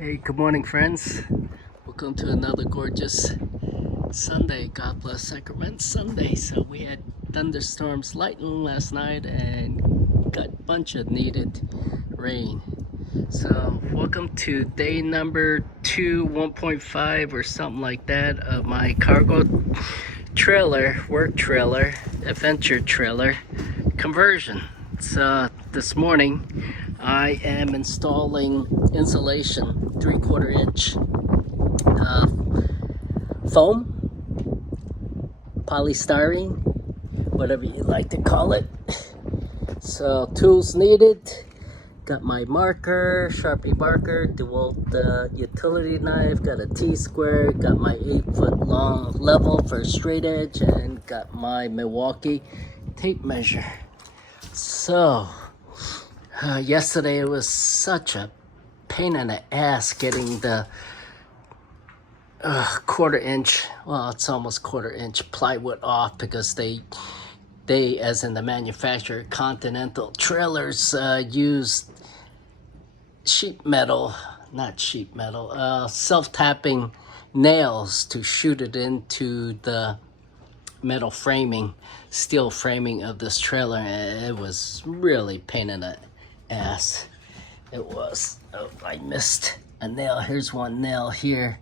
Hey, good morning, friends. Welcome to another gorgeous Sunday. God bless Sacrament Sunday. So we had thunderstorms, lightning last night, and got a bunch of needed rain. So welcome to day number 1.5 or something like that of my cargo trailer, work trailer, adventure trailer conversion. So this morning I am installing insulation 3/4 inch foam, polystyrene, whatever you like to call it. So tools needed. Got my marker, Sharpie marker, DeWalt utility knife, got a T-square, got my 8-foot long level for straight edge, and got my Milwaukee tape measure. So yesterday it was such a pain in the ass getting the 1/4 inch, well, it's almost 1/4 inch plywood off, because they as in the manufacturer, Continental trailers, used self-tapping nails to shoot it into the metal framing, steel framing of this trailer. And it was really pain in the ass. It was. Oh, I missed a nail. Here's one nail here,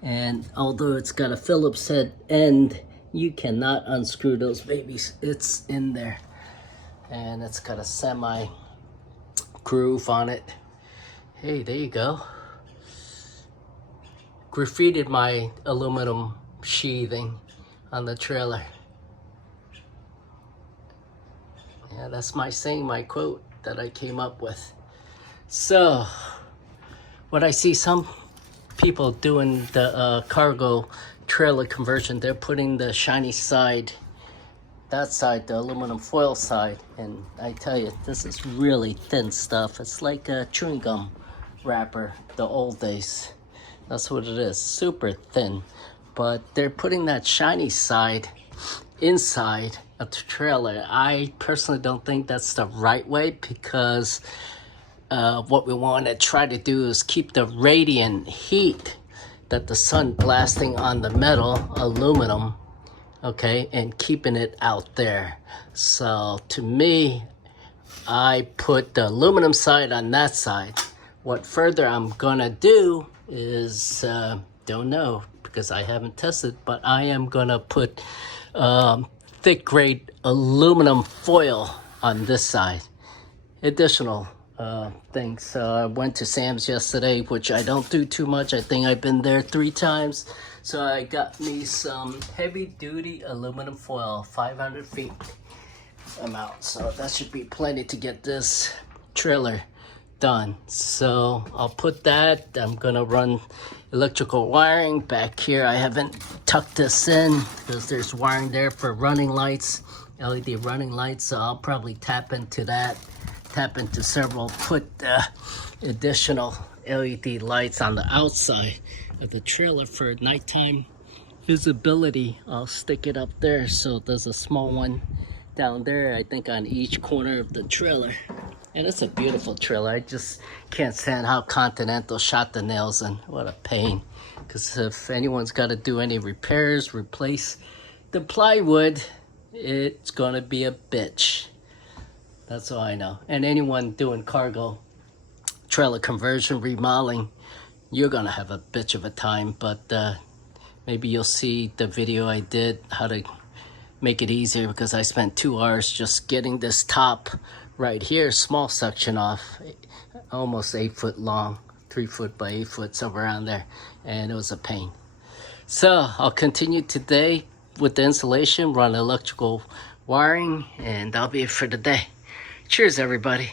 and although it's got a Phillips head end, you cannot unscrew those babies. It's in there, and it's got a semi groove on it. Hey, there you go. Graffitied my aluminum sheathing on the trailer. Yeah, that's my saying, my quote that I came up with. So what I see some people doing the cargo trailer conversion, they're putting the shiny side, that side, the aluminum foil side, and I tell you, this is really thin stuff. It's like a chewing gum wrapper, the old days. That's what it is, super thin. But they're putting that shiny side inside of the trailer. I personally don't think that's the right way, because what we want to try to do is keep the radiant heat that the sun blasting on the metal aluminum, okay, and keeping it out there. So to me, I put the aluminum side on that side. What further I'm gonna do is don't know, because I haven't tested, but I am gonna put thick grade aluminum foil on this side. Additional things. So I went to Sam's yesterday, which I don't do too much. I think I've been there 3 times. So I got me some heavy duty aluminum foil, 500 feet amount. So that should be plenty to get this trailer done. So I'll put that. I'm gonna run electrical wiring back here. I haven't tucked this in because there's wiring there for running lights, LED running lights. So I'll probably tap into that, tap into several, put additional LED lights on the outside of the trailer for nighttime visibility. I'll stick it up there. So there's a small one down there, I think, on each corner of the trailer. And it's a beautiful trailer. I just can't stand how Continental shot the nails in. What a pain. Because if anyone's got to do any repairs, replace the plywood, it's going to be a bitch. That's all I know. And anyone doing cargo trailer conversion, remodeling, you're going to have a bitch of a time. But maybe you'll see the video I did, how to make it easier, because I spent 2 hours just getting this top right here, small section off, almost 8 foot long, 3 foot by 8 foot, somewhere around there, and it was a pain. So I'll continue today with the insulation, run electrical wiring, and that'll be it for today. Cheers, everybody.